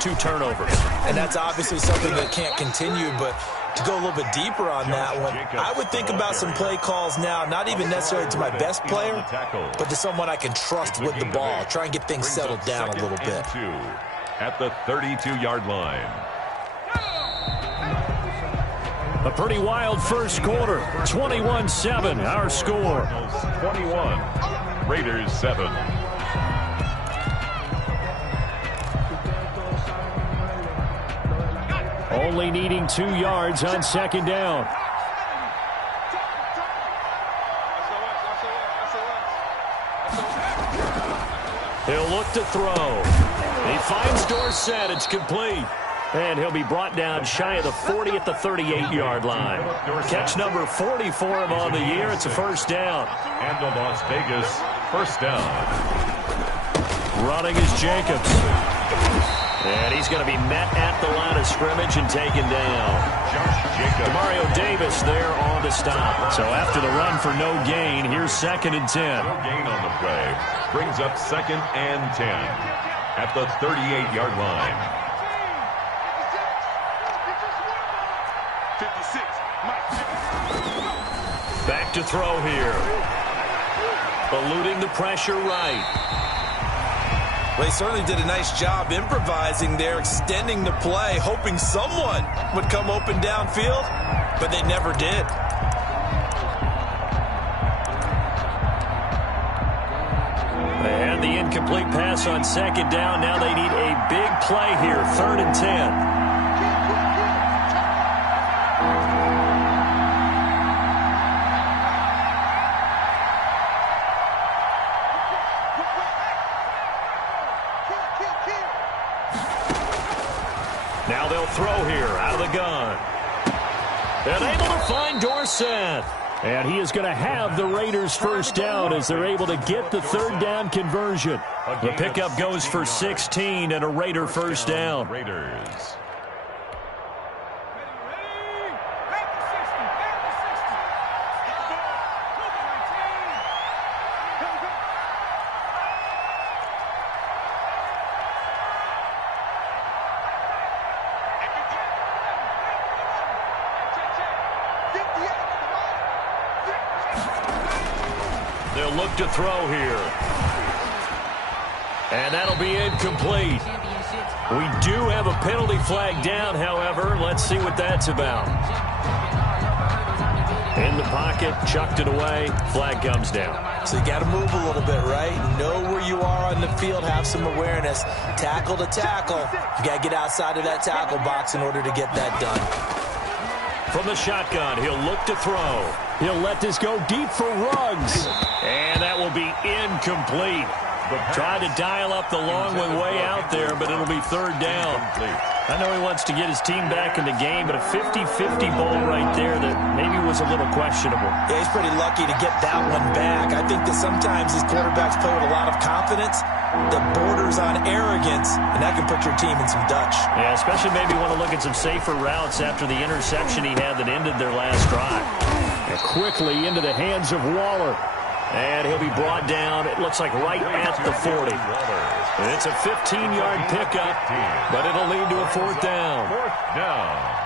2 turnovers. And that's obviously something that can't continue, but to go a little bit deeper on that one, I would think about some play calls now, not even necessarily to my best player, but to someone I can trust with the ball. Try and get things settled down a little bit. At the 32-yard line. A pretty wild first quarter. 21-7, our score. 21, Raiders 7. Only needing 2 yards on second down. He'll look to throw. He finds Dorsett. It's complete. And he'll be brought down shy of the 40 at the 38-yard line. Catch number 40 for him on the year. It's a first down. And the Las Vegas first down. Running is Jacobs. And he's going to be met at the line of scrimmage and taken down. Demario Davis there on the stop. So after the run for no gain, here's 2nd and 10. No gain on the play. Brings up 2nd and 10 at the 38-yard line. Back to throw here. Eluding the pressure right. Well, he certainly did a nice job improvising there, extending the play, hoping someone would come open downfield, but they never did. And the incomplete pass on second down. Now they need a big play here, 3rd and 10. Now they'll throw here out of the gun. And able to find Dorsett. And he is going to have the Raiders first down as they're able to get the 3rd down conversion. The pickup goes for 16 and a Raider first down. Raiders. They'll look to throw here. And that'll be incomplete. We do have a penalty flag down, however. Let's see what that's about. In the pocket, chucked it away. Flag comes down. So you got to move a little bit, right? Know where you are on the field, have some awareness. Tackle to tackle. You got to get outside of that tackle box in order to get that done. From the shotgun, he'll look to throw. He'll let this go deep for Ruggs. And that will be incomplete. Tried to dial up the long one way out there, but it'll be 3rd down. I know he wants to get his team back in the game, but a 50-50 ball right there that maybe was a little questionable. Yeah, he's pretty lucky to get that one back. I think that sometimes these quarterbacks play with a lot of confidence that borders on arrogance, and that can put your team in some Dutch. Yeah, especially maybe want to look at some safer routes after the interception he had that ended their last drive. And quickly into the hands of Waller. And he'll be brought down, it looks like right at the 40. It's a 15-yard pickup, but it'll lead to a 4th down. 4th down.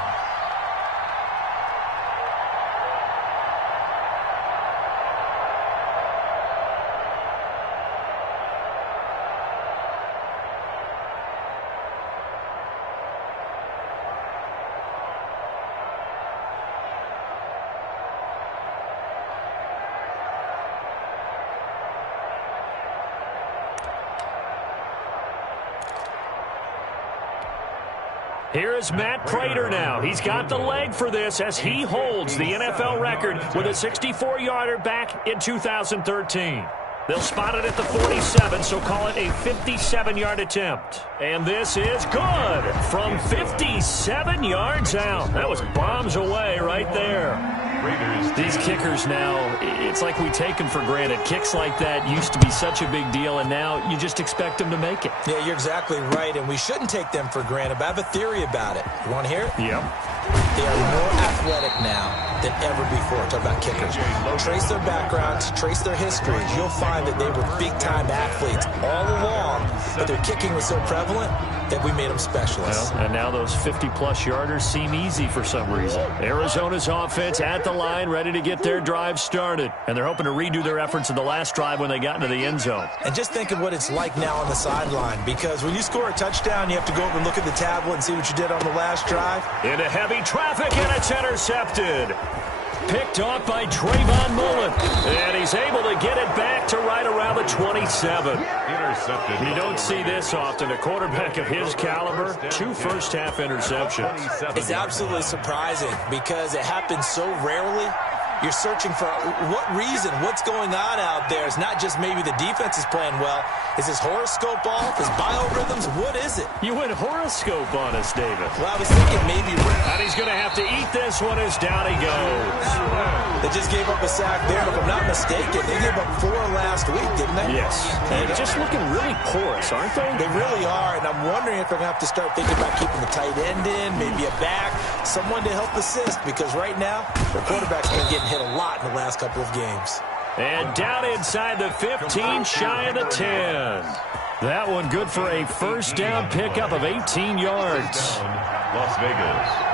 Here is Matt Prater now. He's got the leg for this as he holds the NFL record with a 64-yarder back in 2013. They'll spot it at the 47, so call it a 57-yard attempt. And this is good from 57 yards out. That was bombs away right there. These kickers now, it's like we take them for granted. Kicks like that used to be such a big deal, and now you just expect them to make it. Yeah, you're exactly right, and we shouldn't take them for granted, but I have a theory about it. You want to hear it? Yep. They are more athletic now than ever before. Talk about kickers. Trace their backgrounds, trace their histories. You'll find that they were big-time athletes all along, but their kicking was so prevalent that we made them specialists. Well, and now those 50-plus yarders seem easy for some reason. Arizona's offense at the line, ready to get their drive started. And they're hoping to redo their efforts in the last drive when they got into the end zone. And just think of what it's like now on the sideline, because when you score a touchdown, you have to go over and look at the tablet and see what you did on the last drive. Into heavy traffic, and it's intercepted. Picked off by Trayvon Mullen. And he's able to get it back to right around the 27. Intercepted. You don't see this often. A quarterback of his caliber, 2 first-half interceptions. It's absolutely surprising because it happens so rarely. You're searching for what reason, what's going on out there. It's not just maybe the defense is playing well. Is his horoscope off? His biorhythms? What is it? You went horoscope on us, David. Well, I was thinking maybe. And he's going to have to eat this one as down he goes. They just gave up a sack there, and if I'm not mistaken, they gave up 4 last week, didn't they? Yes. And just looking really porous, aren't they? They really are, and I'm wondering if they're going to have to start thinking about keeping the tight end in, maybe a back, someone to help assist, because right now, their quarterback's been getting hit a lot in the last couple of games. And down inside the 15, shy of the 10. That one good for a first down pickup of 18 yards. Las Vegas.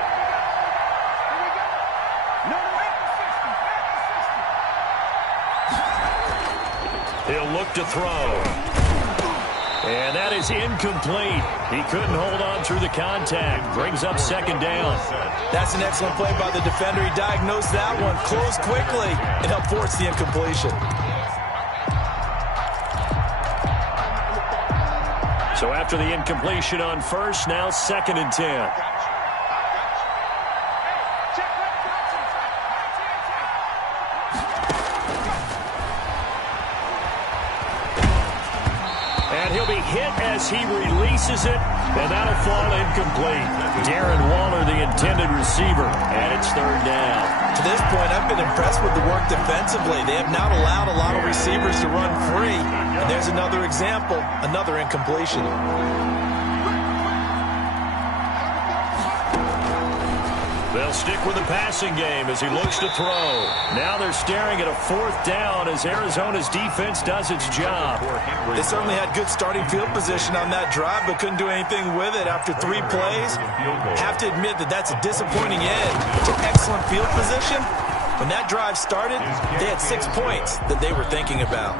He'll look to throw. And that is incomplete. He couldn't hold on through the contact. Brings up second down. That's an excellent play by the defender. He diagnosed that one, closed quickly, and helped force the incompletion. So after the incompletion on first, now 2nd and 10. He'll be hit as he releases it, and that'll fall incomplete. Darren Waller, the intended receiver, and it's 3rd down. To this point, I've been impressed with the work defensively. They have not allowed a lot of receivers to run free. And there's another example, another incompletion. They'll stick with the passing game as he looks to throw. Now they're staring at a 4th down as Arizona's defense does its job. They certainly had good starting field position on that drive, but couldn't do anything with it after 3 plays. Have to admit that that's a disappointing end to excellent field position. When that drive started, they had 6 points that they were thinking about.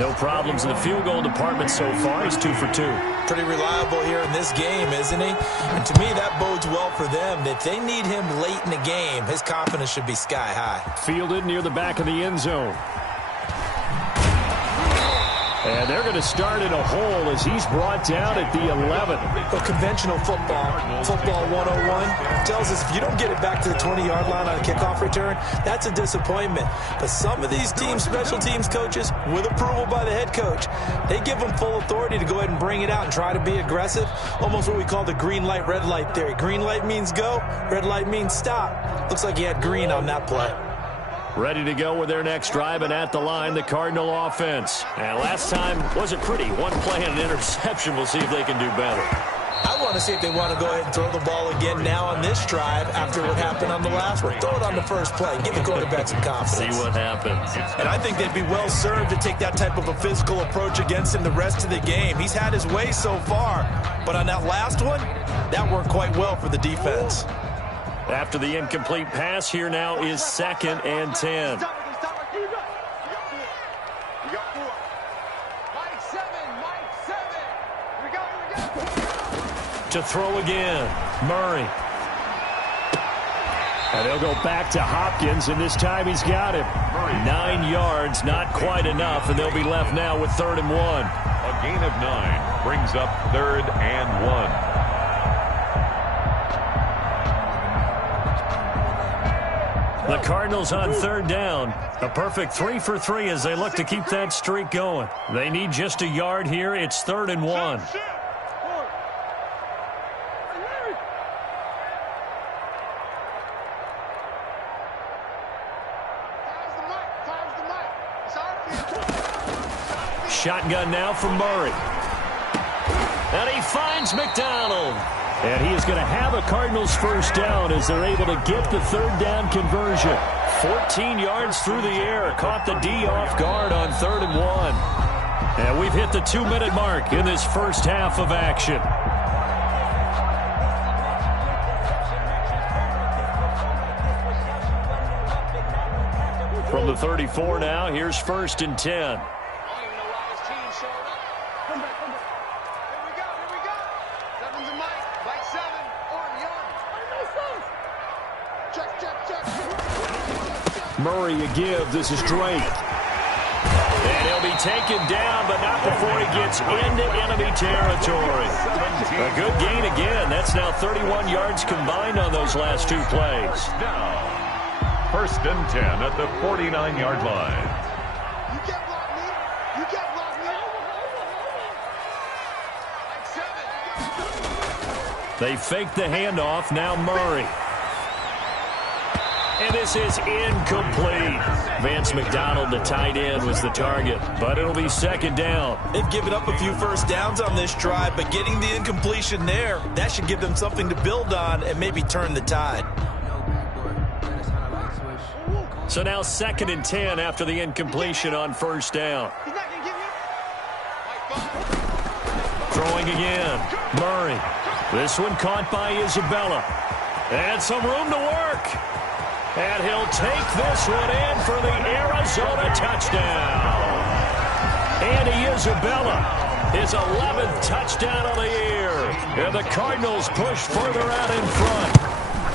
No problems in the field goal department so far. He's 2 for 2. Pretty reliable here in this game, isn't he? And to me, that bodes well for them. If they need him late in the game, his confidence should be sky high. Fielded near the back of the end zone. And they're going to start in a hole as he's brought down at the 11. But conventional football 101, tells us if you don't get it back to the 20-yard line on a kickoff return, that's a disappointment. But some of these teams, special teams coaches, with approval by the head coach, they give them full authority to go ahead and bring it out and try to be aggressive. Almost what we call the green light, red light theory. Green light means go, red light means stop. Looks like he had green on that play. Ready to go with their next drive, and at the line, the Cardinal offense. And last time wasn't pretty. 1 play and an interception. We'll see if they can do better. I want to see if they want to go ahead and throw the ball again now on this drive after what happened on the last one. Throw it on the first play. Give the quarterback some confidence. See what happens. And I think they'd be well served to take that type of a physical approach against him the rest of the game. He's had his way so far, but on that last one, that worked quite well for the defense. After the incomplete pass, here now is 2nd and 10. To throw again, Murray. And they'll go back to Hopkins, and this time he's got him. 9 yards, not quite enough, and they'll be left now with 3rd and 1. A gain of 9 brings up 3rd and 1. The Cardinals on 3rd down. A perfect 3 for 3 as they look to keep that streak going. They need just a yard here. It's 3rd and 1. Shotgun now from Murray. And he finds McDonald. And he is going to have a Cardinals first down as they're able to get the third down conversion. 14 yards through the air. Caught the D off guard on 3rd and 1. And we've hit the 2-minute mark in this first half of action. From the 34 now, here's 1st and 10. Murray a give. This is Drake. And he'll be taken down, but not before he gets into enemy territory. A good gain again. That's now 31 yards combined on those last 2 plays. Now, 1st and 10 at the 49-yard line. You can't block me. You can't block me. They fake the handoff. Now Murray. And this is incomplete. Vance McDonald, the tight end, was the target, but it'll be 2nd down. They've given up a few first downs on this drive, but getting the incompletion there, that should give them something to build on and maybe turn the tide. So now 2nd and 10 after the incompletion on 1st down. Throwing again. Murray. This one caught by Isabella. And some room to work. And he'll take this one in for the Arizona touchdown. Andy Isabella, his 11th touchdown of the year. And the Cardinals push further out in front.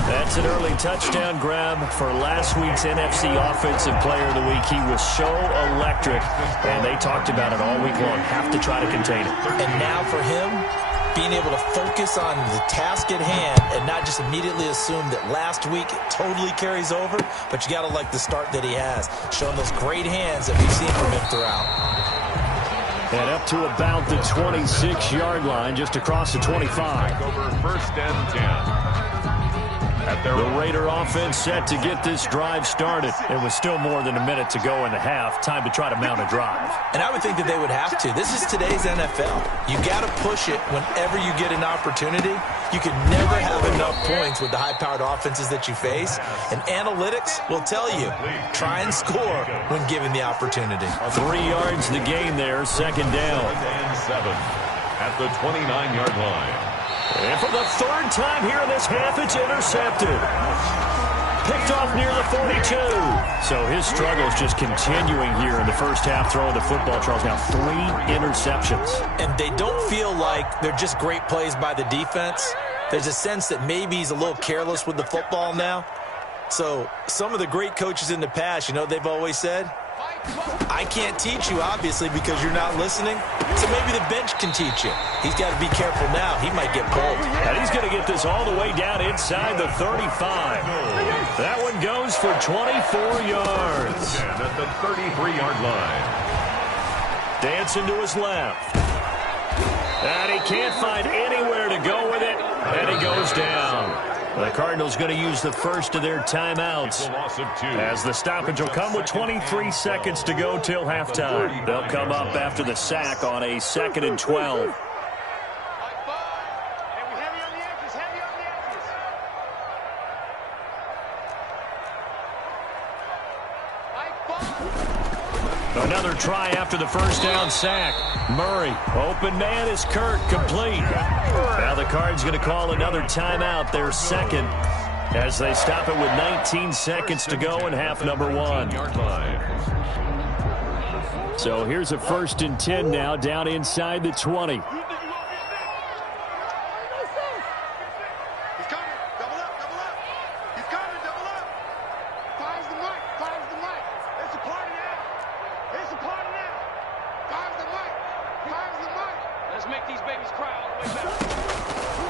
That's an early touchdown grab for last week's NFC Offensive Player of the Week. He was so electric, and they talked about it all week long. Have to try to contain it. And now for him, being able to focus on the task at hand and not just immediately assume that last week totally carries over, but you got to like the start that he has, showing those great hands that we've seen from him throughout. And up to about the 26-yard line, just across the 25. Over 1st and 10. The Raider offense set to get this drive started. It was still more than a minute to go in the half. Time to try to mount a drive. And I would think that they would have to. This is today's NFL. You got to push it whenever you get an opportunity. You can never have enough points with the high-powered offenses that you face. And analytics will tell you, try and score when given the opportunity. 3 yards the gain there, 2nd down. 7 at the 29-yard line. And for the 3rd time here in this half, it's intercepted. Picked off near the 42. So his struggles just continuing here in the first half, throwing the football. Charles, now 3 interceptions. And they don't feel like they're just great plays by the defense. There's a sense that maybe he's a little careless with the football now. So some of the great coaches in the past, you know, they've always said, I can't teach you, obviously, because you're not listening. So maybe the bench can teach you. He's got to be careful now. He might get pulled. And he's going to get this all the way down inside the 35. That one goes for 24 yards. And at the 33-yard line. Dancing to his left. And he can't find anywhere to go with it. And he goes down. The Cardinals going to use the first of their timeouts as the stoppage will come with 23 seconds to go till halftime. They'll come up after the sack on a 2nd and 12. Another try after the first down sack. Murray, open man is Kirk, complete. Now the Cards going to call another timeout, their 2nd, as they stop it with 19 seconds to go in half number 1. So here's a 1st and 10 now, down inside the 20.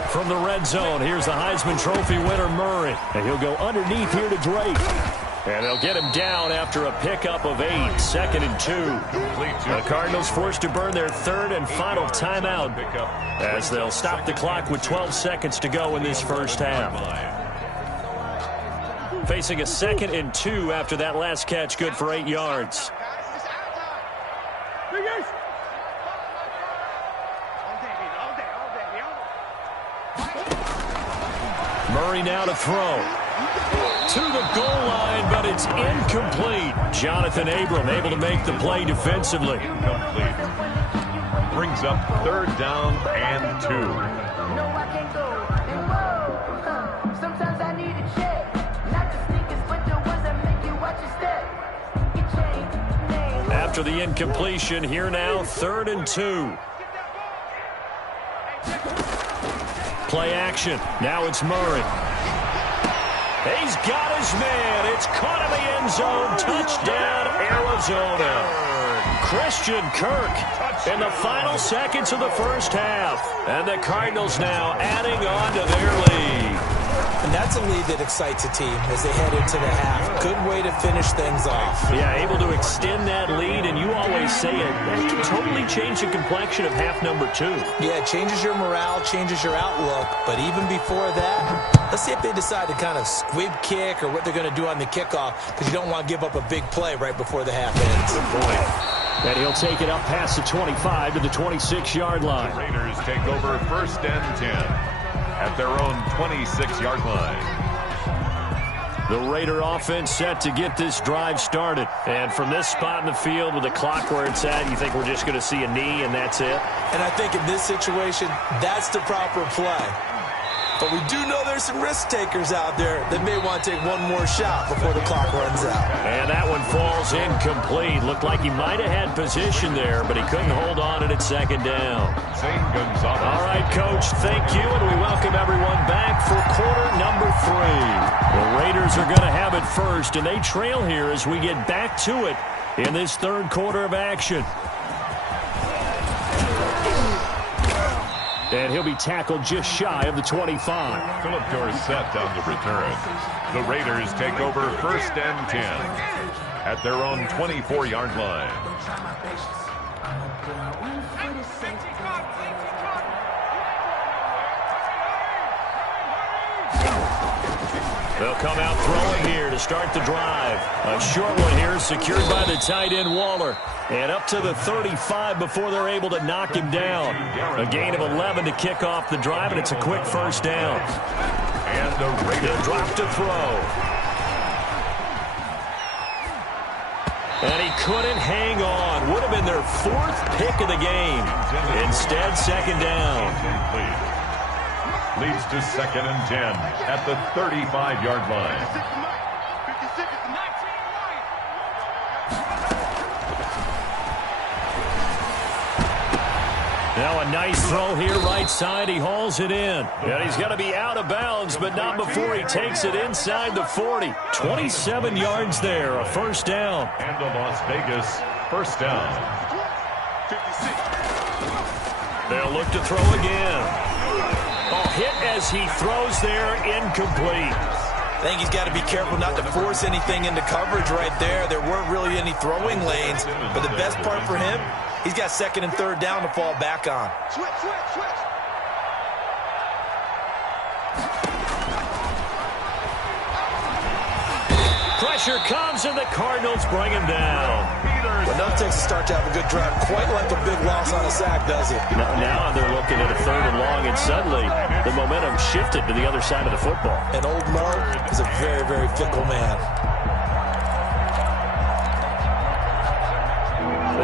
From the red zone, here's the Heisman Trophy winner, Murray. And he'll go underneath here to Drake. And they'll get him down after a pickup of 8, 2nd and 2. The Cardinals forced to burn their 3rd and final timeout as they'll stop the clock with 12 seconds to go in this first half. Facing a 2nd and 2 after that last catch, good for 8 yards. Murray now to throw. To the goal line, but it's incomplete. Jonathan Abram able to make the play defensively. Complete. Brings up 3rd down and 2. No, I can't go. And whoa, sometimes I need a check. Not the sneakers, but the ones that make you watch your step. Your chain, name. After the incompletion, here now, 3rd and 2. Play action. Now it's Murray. He's got his man. It's caught in the end zone. Touchdown, Arizona. Christian Kirk in the final seconds of the first half. And the Cardinals now adding on to their lead. And that's a lead that excites a team as they head into the half. Good way to finish things off. Yeah, able to extend that lead, and you always say it, that can totally change the complexion of half number 2. Yeah, it changes your morale, changes your outlook. But even before that, let's see if they decide to kind of squib kick or what they're going to do on the kickoff, because you don't want to give up a big play right before the half ends. Good point. And he'll take it up past the 25 to the 26-yard line. The Raiders take over 1st and 10 at their own 26-yard line. The Raider offense set to get this drive started. And from this spot in the field with the clock where it's at, you think we're just going to see a knee and that's it? And I think in this situation, that's the proper play. But we do know there's some risk takers out there that may want to take one more shot before the clock runs out. And that one falls incomplete. Looked like he might have had position there, but he couldn't hold on at 2nd down. All right, Coach, thank you, and we welcome everyone back for quarter number 3. The Raiders are going to have it first, and they trail here as we get back to it in this 3rd quarter of action. And he'll be tackled just shy of the 25. Philip Dorsett on the return. The Raiders take over 1st and 10 at their own 24-yard line. They'll come out throwing here to start the drive. A short one here secured by the tight end Waller. And up to the 35 before they're able to knock him down. A gain of 11 to kick off the drive, and it's a quick 1st down. And the Raiders drop to throw. And he couldn't hang on. Would have been their 4th pick of the game. Instead, 2nd down. Leads to 2nd and 10 at the 35-yard line. Now a nice throw here right side. He hauls it in. And he's going to be out of bounds, but not before he takes it inside the 40. 27 yards there, a 1st down. And the Las Vegas 1st down. They'll look to throw again. Oh, hit as he throws there, incomplete. I think he's got to be careful not to force anything into coverage right there. There weren't really any throwing lanes, but the best part for him, he's got 2nd and 3rd down to fall back on. Switch. Pressure comes, and the Cardinals bring him down. But none takes a start to have a good drive, quite like a big loss on a sack, does it? Now they're looking at a 3rd and long, and suddenly the momentum shifted to the other side of the football. And old Mo is a very, very fickle man.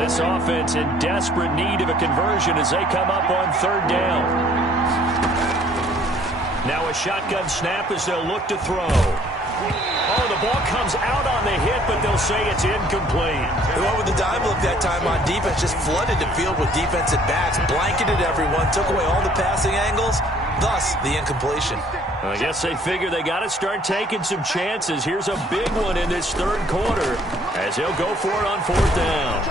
This offense in desperate need of a conversion as they come up on 3rd down. Now a shotgun snap as they'll look to throw. Oh, the ball comes out on the hit, but they'll say it's incomplete. They went with the dime look that time on defense, just flooded the field with defensive backs, blanketed everyone, took away all the passing angles, thus the incompletion. I guess they figure they got to start taking some chances. Here's a big one in this 3rd quarter as they'll go for it on 4th down.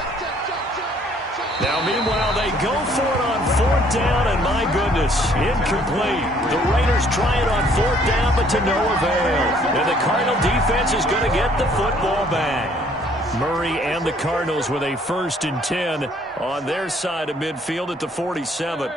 Now, meanwhile, they go for it on 4th down, and my goodness, incomplete. The Raiders try it on 4th down, but to no avail. And the Cardinal defense is going to get the football back. Murray and the Cardinals with a 1st and 10 on their side of midfield at the 47.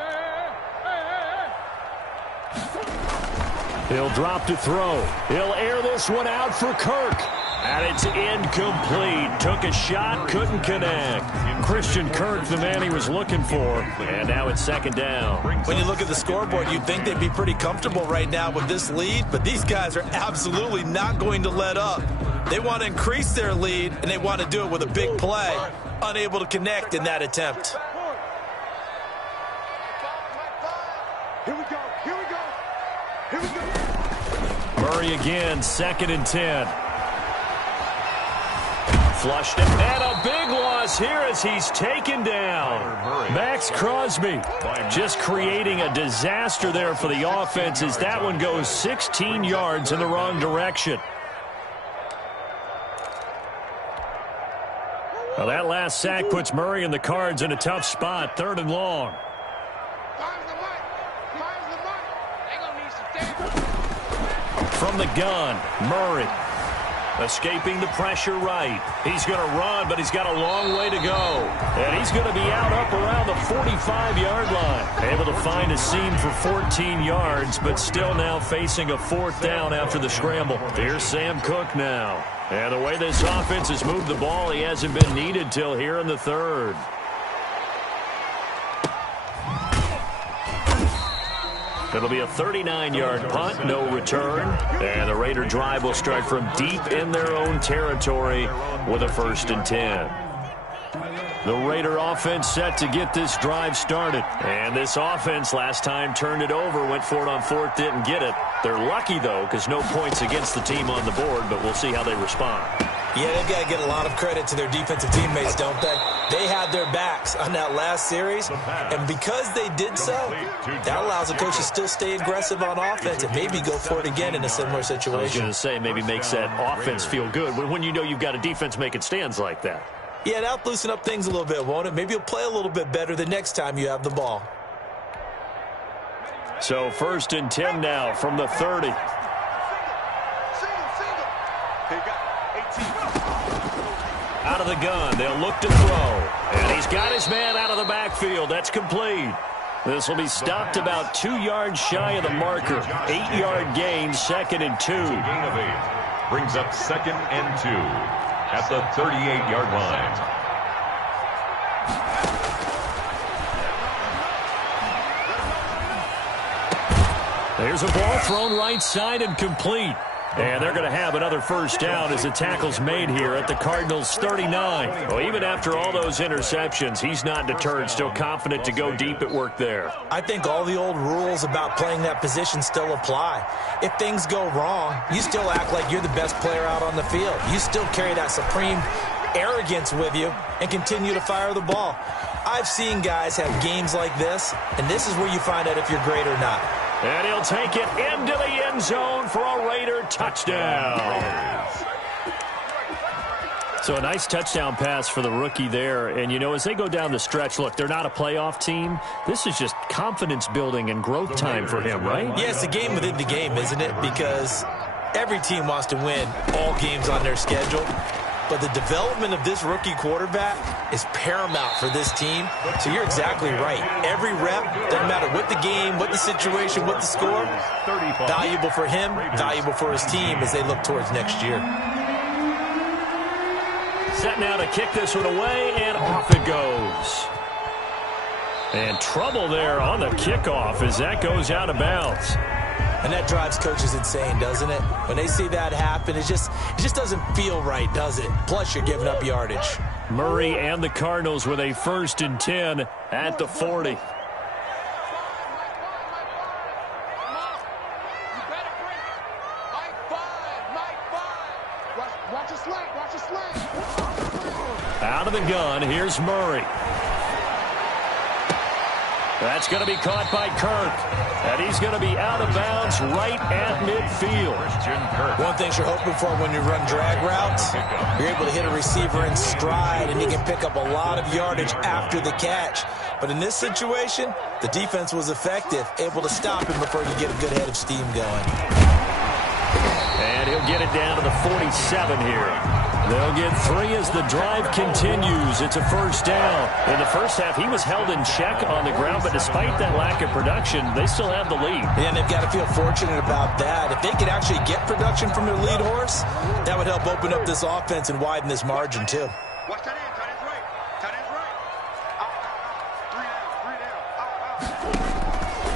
He'll drop to throw. He'll air this one out for Kirk. And it's incomplete. Took a shot, couldn't connect. Christian Kirk, the man he was looking for. And now it's second down. When you look at the scoreboard, you'd think they'd be pretty comfortable right now with this lead, but these guys are absolutely not going to let up. They want to increase their lead, and they want to do it with a big play. Unable to connect in that attempt. Here we go. Here we go. Here we go. Murray again, 2nd and 10. Flushed it, and a big loss here as he's taken down. Max Crosby just creating a disaster there for the offense as that one goes 16 yards in the wrong direction. Well, that last sack puts Murray and the Cards in a tough spot, 3rd and long. From the gun, Murray. Escaping the pressure right. He's going to run, but he's got a long way to go. And he's going to be out up around the 45-yard line. Able to find a seam for 14 yards, but still now facing a 4th down after the scramble. Here's Sam Cook now. And the way this offense has moved the ball, he hasn't been needed till here in the 3rd. It'll be a 39-yard punt, no return. And the Raider drive will start from deep in their own territory with a 1st and 10. The Raider offense set to get this drive started. And this offense last time turned it over, went for it on 4th, didn't get it. They're lucky, though, because no points against the team on the board, but we'll see how they respond. Yeah, they've got to get a lot of credit to their defensive teammates, don't they? They had their backs on that last series, and because they did so, that allows the coach to still stay aggressive on offense and maybe go for it again in a similar situation. I was going to say, maybe makes that offense feel good when you know you've got a defense making stands like that. Yeah, that'll loosen up things a little bit, won't it? Maybe you'll play a little bit better the next time you have the ball. So 1st and 10 now from the 30. Out of the gun, they'll look to throw. And he's got his man out of the backfield. That's complete. This will be stopped about 2 yards shy of the marker. 8-yard gain, 2nd and 2. Gain of 8. Brings up 2nd and 2 at the 38-yard line. There's a ball thrown right side and complete. And they're going to have another 1st down as the tackle's made here at the Cardinals' 39. Well, even after all those interceptions, he's not deterred, still confident to go deep at work there. I think all the old rules about playing that position still apply. If things go wrong, you still act like you're the best player out on the field. You still carry that supreme arrogance with you and continue to fire the ball. I've seen guys have games like this, and this is where you find out if you're great or not. And he'll take it into the end zone for a Raider touchdown. So a nice touchdown pass for the rookie there. And, you know, as they go down the stretch, look, they're not a playoff team. This is just confidence building and growth time for him, right? Yeah, it's a game within the game, isn't it? Because every team wants to win all games on their schedule. But the development of this rookie quarterback is paramount for this team. So you're exactly right. Every rep, doesn't matter what the game, what the situation, what the score, valuable for him, valuable for his team as they look towards next year. Set now to kick this one away, and off it goes. And trouble there on the kickoff as that goes out of bounds. And that drives coaches insane, doesn't it? When they see that happen, it just doesn't feel right, does it? Plus, you're giving up yardage. Murray and the Cardinals with a 1st and 10 at the 40. Out of the gun, here's Murray. That's going to be caught by Kirk. And he's going to be out of bounds right at midfield. One thing you're hoping for when you run drag routes, you're able to hit a receiver in stride, and he can pick up a lot of yardage after the catch. But in this situation, the defense was effective, able to stop him before he could get a good head of steam going. And he'll get it down to the 47 here. They'll get 3 as the drive continues. It's a first down. In the first half, he was held in check on the ground, but despite that lack of production, they still have the lead. And they've got to feel fortunate about that. If they could actually get production from their lead horse, that would help open up this offense and widen this margin, too. Watch that end. Tight end's right. Tight end's right. Out. 3 down. 3 down.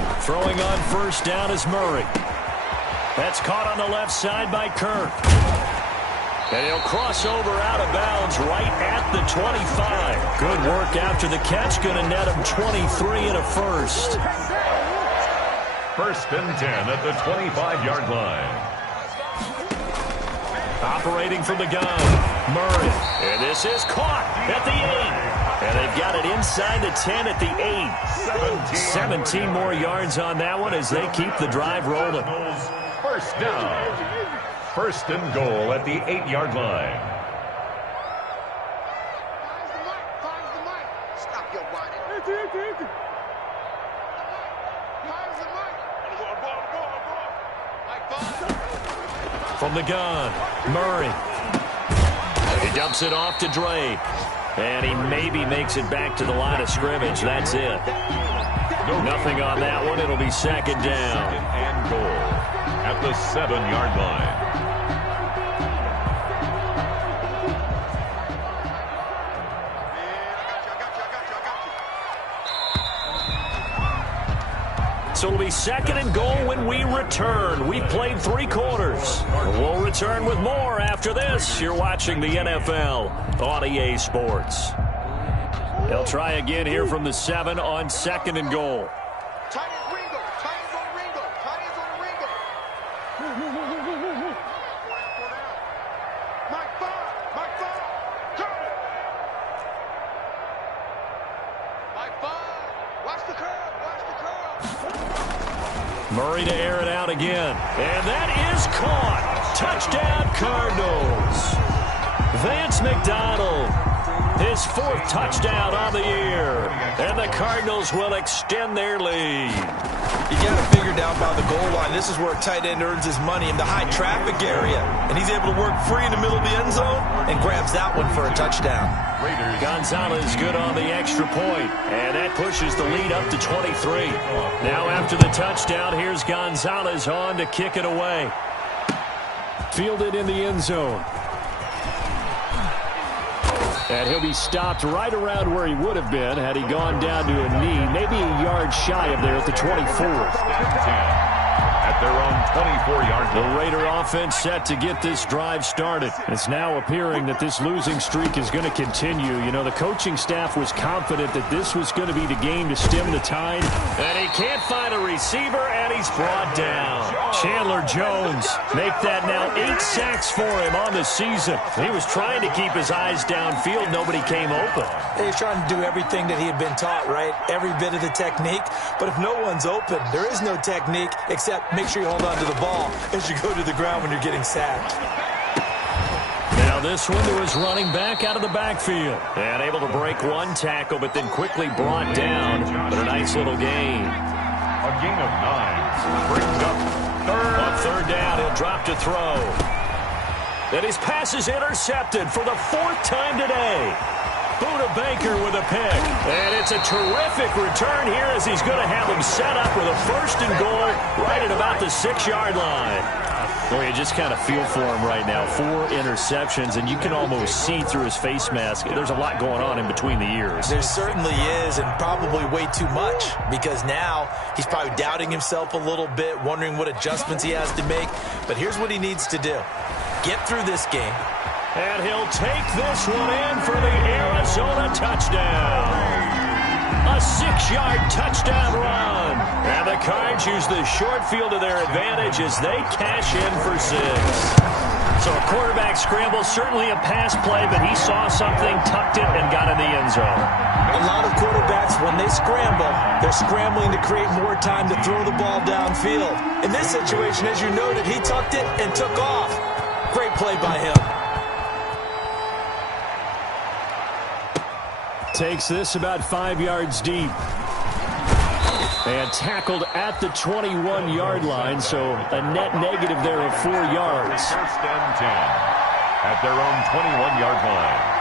Out. Throwing on first down is Murray. That's caught on the left side by Kirk. And he'll cross over out of bounds right at the 25. Good work after the catch. Going to net him 23 and a first. First and 10 at the 25-yard line. Operating from the gun, Murray. And this is caught at the 8. And they've got it inside the 10 at the 8. 17 more yards on that one as they keep the drive rolling. First down. First and goal at the 8-yard line. Fires the mic. Stop your whining. Fires the mic. From the gun, Murray. He dumps it off to Dre. And he maybe makes it back to the line of scrimmage. That's it. Nothing on that one. It'll be second down. Second and goal at the 7-yard line. So it'll be second and goal when we return. We've played 3 quarters. We'll return with more after this. You're watching the NFL on EA Sports. They'll try again here from the 7 on second and goal. Tight end Ringo. Tight end's on Ringo. Tight end's on Ringo. 4 down. Mike 5. Mike 5. Turn it. Mike 5. Watch the curve. Watch the curve. Murray to air it out again. And that is caught. Touchdown, Cardinals. Vance McDonald, his 4th touchdown on the year. And the Cardinals will extend their lead. You got to figure down by the goal line. This is where a tight end earns his money in the high traffic area. And he's able to work free in the middle of the end zone and grabs that one for a touchdown. Gonzalez good on the extra point. And that pushes the lead up to 23. Now after the touchdown, here's Gonzalez on to kick it away. Fielded in the end zone. And he'll be stopped right around where he would have been had he gone down to a knee, maybe a yard shy of there at the 24. At their own 24-yard line. The Raider offense set to get this drive started. It's now appearing that this losing streak is going to continue. You know, the coaching staff was confident that this was going to be the game to stem the tide. And he can't find a receiver, and he's brought down. Chandler Jones make that now 8 sacks for him on the season. He was trying to keep his eyes downfield. Nobody came open. He's trying to do everything that he had been taught, right? Every bit of the technique. But if no one's open, there is no technique except make sure you hold on to the ball as you go to the ground when you're getting sacked. Now this one to his running back out of the backfield. And able to break 1 tackle, but then quickly brought down. But a nice little gain. A gain of 9 brings up third. On third down, he'll drop to throw. And his pass is intercepted for the 4th time today. Buda Baker with a pick. And it's a terrific return here as he's going to have him set up with a first and goal right at about the 6-yard line. Well, you just kind of feel for him right now. 4 interceptions, and you can almost see through his face mask. There's a lot going on in between the ears. There certainly is, and probably way too much, because now he's probably doubting himself a little bit, wondering what adjustments he has to make. But here's what he needs to do. Get through this game. And he'll take this one in for the Arizona touchdown. A 6-yard touchdown run. And the Cards use the short field to their advantage as they cash in for 6. So a quarterback scramble, certainly a pass play, but he saw something, tucked it, and got in the end zone. A lot of quarterbacks, when they scramble, they're scrambling to create more time to throw the ball downfield. In this situation, as you noted, he tucked it and took off. Great play by him. Takes this about 5 yards deep. And tackled at the 21-yard line, so a net negative there of 4 yards. First and 10 at their own 21-yard line.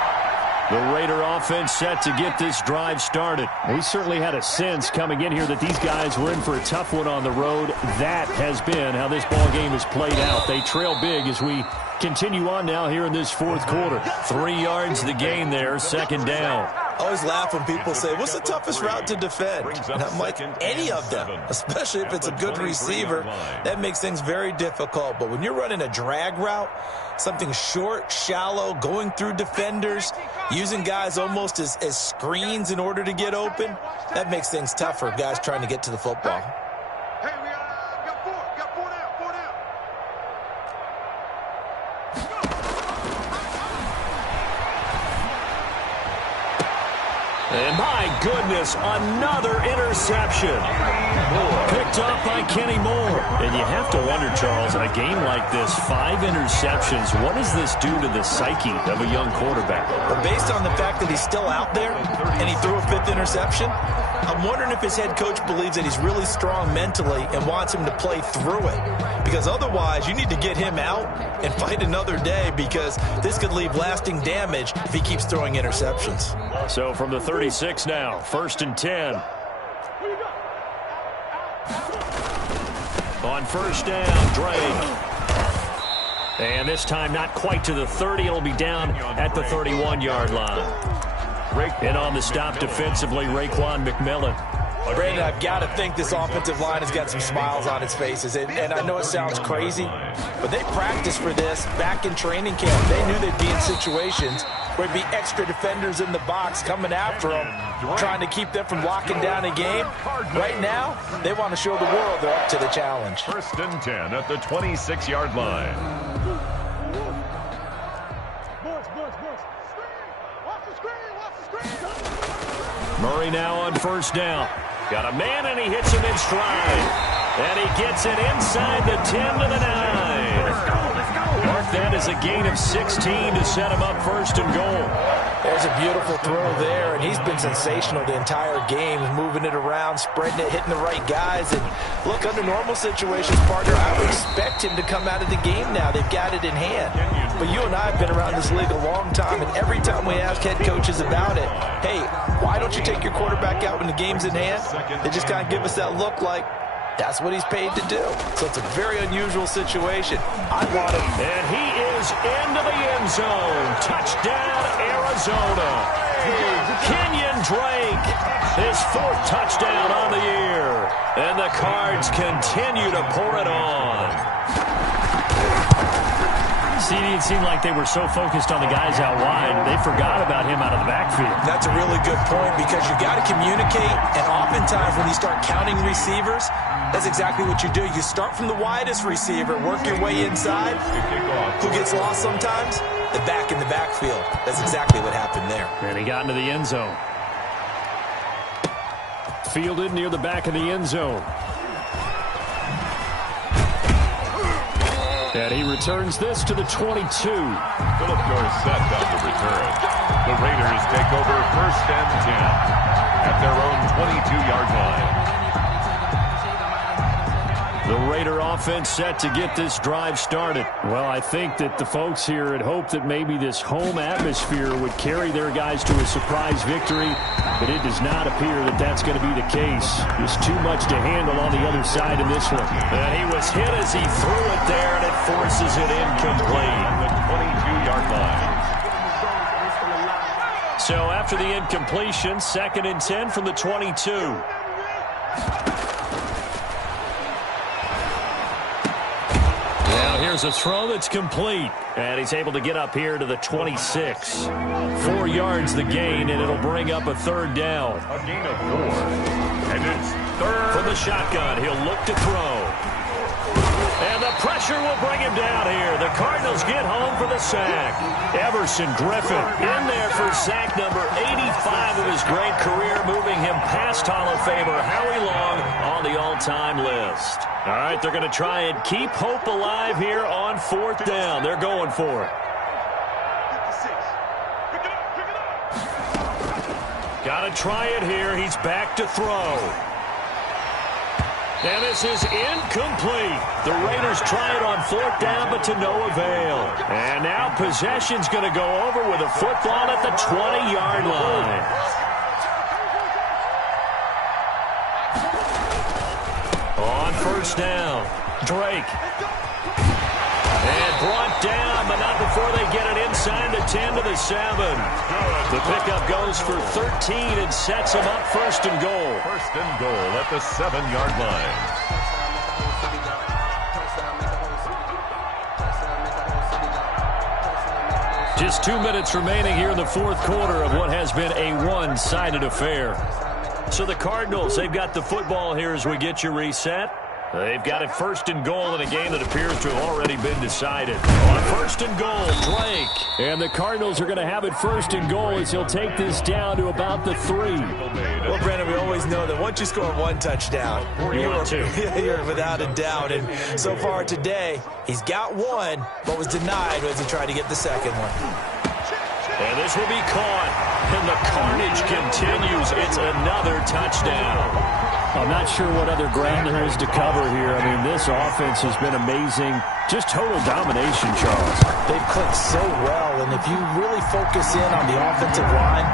The Raider offense set to get this drive started. We certainly had a sense coming in here that these guys were in for a tough one on the road. That has been how this ball game has played out. They trail big as we continue on now here in this fourth quarter. 3 yards the gain there, second down. I always laugh when people say, what's the toughest route to defend? And I'm like, any of them, especially if it's a good receiver. That makes things very difficult. But when you're running a drag route, something short, shallow, going through defenders, using guys almost as screens in order to get open, that makes things tough for guys trying to get to the football. Hey, we got four down. And my goodness, another interception. Picked up by Kenny Moore. And you have to wonder, Charles, in a game like this, 5 interceptions, what does this do to the psyche of a young quarterback? Well, based on the fact that he's still out there and he threw a 5th interception, I'm wondering if his head coach believes that he's really strong mentally and wants him to play through it. Because otherwise, you need to get him out and fight another day, because this could leave lasting damage if he keeps throwing interceptions. So from the 36 now, first and 10. On first down, Drake. And this time not quite to the 30. It'll be down at the 31-yard line. And on the stop defensively, Raekwon McMillan. Brandon, I've got to think this offensive line has got some smiles on its faces. And I know it sounds crazy, but they practiced for this back in training camp. They knew they'd be in situations where there'd be extra defenders in the box coming after them, trying to keep them from locking down a game. Right now, they want to show the world they're up to the challenge. First and 10 at the 26-yard line. Murray now on first down. Got a man, and he hits him in stride. And he gets it inside the 10 to the 9. Mark that as a gain of 16 to set him up first and goal. There's a beautiful throw there, and he's been sensational the entire game, moving it around, spreading it, hitting the right guys. And look, under normal situations, partner, I would expect him to come out of the game now. They've got it in hand. But you and I have been around this league a long time, and every time we ask head coaches about it, hey, why don't you take your quarterback out when the game's in hand? They just kind of give us that look like, that's what he's paid to do. So it's a very unusual situation. I want him. And he is into the end zone. Touchdown, Arizona. Kenyon Drake, his 4th touchdown on the year. And the Cards continue to pour it on. See, it seemed like they were so focused on the guys out wide, they forgot about him out of the backfield. That's a really good point, because you got to communicate, and oftentimes when you start counting receivers, that's exactly what you do. You start from the widest receiver, work your way inside. Who gets lost sometimes? The back in the backfield. That's exactly what happened there. And he got into the end zone. Fielded near the back of the end zone. And he returns this to the 22. Philip Dorsett on the return. The Raiders take over first and 10 at their own 22-yard line. The Raider offense set to get this drive started. Well, I think that the folks here had hoped that maybe this home atmosphere would carry their guys to a surprise victory, but it does not appear that that's going to be the case. Just too much to handle on the other side in this one. And he was hit as he threw it there, and it forces it incomplete. The 22-yard line. So after the incompletion, 2nd and 10 from the 22. Here's a throw that's complete. And he's able to get up here to the 26. 4 yards the gain, and it'll bring up a 3rd down. A gain of 4. And it's 3rd. From the shotgun, he'll look to throw. And the pressure will bring him down here. The Cardinals get home for the sack. Everson Griffin in there for sack number 85 of his great career, moving him past Hall of Famer Howie Long on the all-time list. All right, they're going to try and keep hope alive here on 4th down. They're going for it. 56. Pick it up. Got to try it here. He's back to throw. And this is incomplete. The Raiders try it on fourth down, but to no avail. And now possession's going to go over with a football at the 20-yard line. On first down, Drake. And brought down, but not before they get it inside the 10 to the 7. The pickup goes for 13 and sets them up first and goal. First and goal at the 7-yard line. Just 2 minutes remaining here in the fourth quarter of what has been a one-sided affair. So the Cardinals, they've got the football here as we get you reset. They've got it first and goal in a game that appears to have already been decided. On first and goal, Drake. And the Cardinals are going to have it first and goal as he'll take this down to about the 3. Well, Brandon, we always know that once you score one touchdown, you're without a doubt. And so far today, he's got one, but was denied as he tried to get the second one. And this will be caught. And the carnage continues. It's another touchdown. I'm not sure what other ground there is to cover here. I mean, this offense has been amazing. Just total domination, Charles. They've clicked so well, and if you really focus in on the offensive line,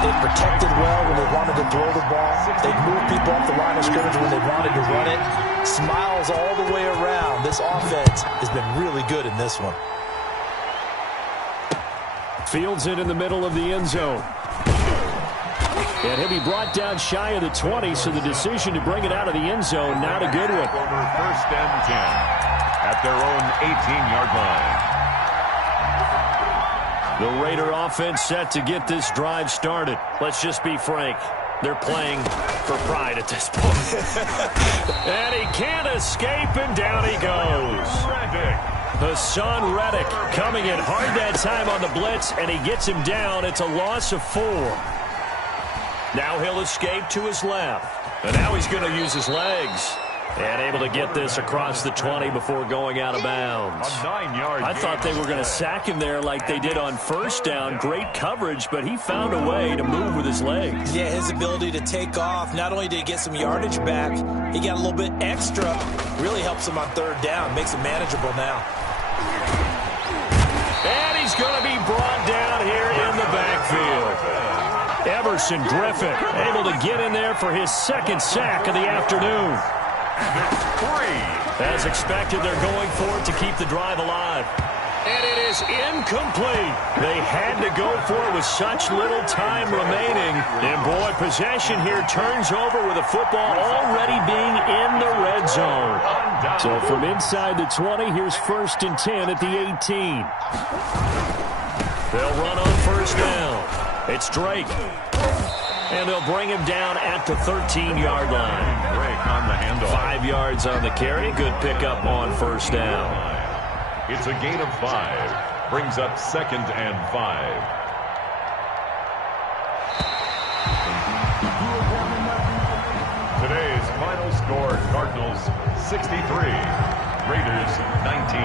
they've protected well when they wanted to throw the ball. They've moved people off the line of scrimmage when they wanted to run it. Smiles all the way around. This offense has been really good in this one. Fields it in the middle of the end zone. And he'll be brought down shy of the 20, so the decision to bring it out of the end zone, not a good one. Over first and 10 at their own 18-yard line. The Raider offense set to get this drive started. Let's just be frank. They're playing for pride at this point. And he can't escape, and down he goes. Hassan Reddick coming in hard that time on the blitz, and he gets him down. It's a loss of 4. Now he'll escape to his left. And now he's going to use his legs. And able to get this across the 20 before going out of bounds. A 9-yard I thought they were going to sack him there like they did on first down. Great coverage, but he found a way to move with his legs. Yeah, his ability to take off. Not only did he get some yardage back, he got a little bit extra. Really helps him on third down. Makes it manageable now. And he's going to be brought down here in the backfield. Everson Griffin able to get in there for his second sack of the afternoon. As expected, they're going for it to keep the drive alive. And it is incomplete. They had to go for it with such little time remaining. And boy, possession here turns over with a football already being in the red zone. So from inside the 20, here's first and 10 at the 18. They'll run on first down. It's Drake. And they'll bring him down at the 13-yard line. Drake on the handoff. 5 yards on the carry. Good pickup on first down. It's a gain of 5. Brings up second and 5. Today's final score, Cardinals 63, Raiders 19.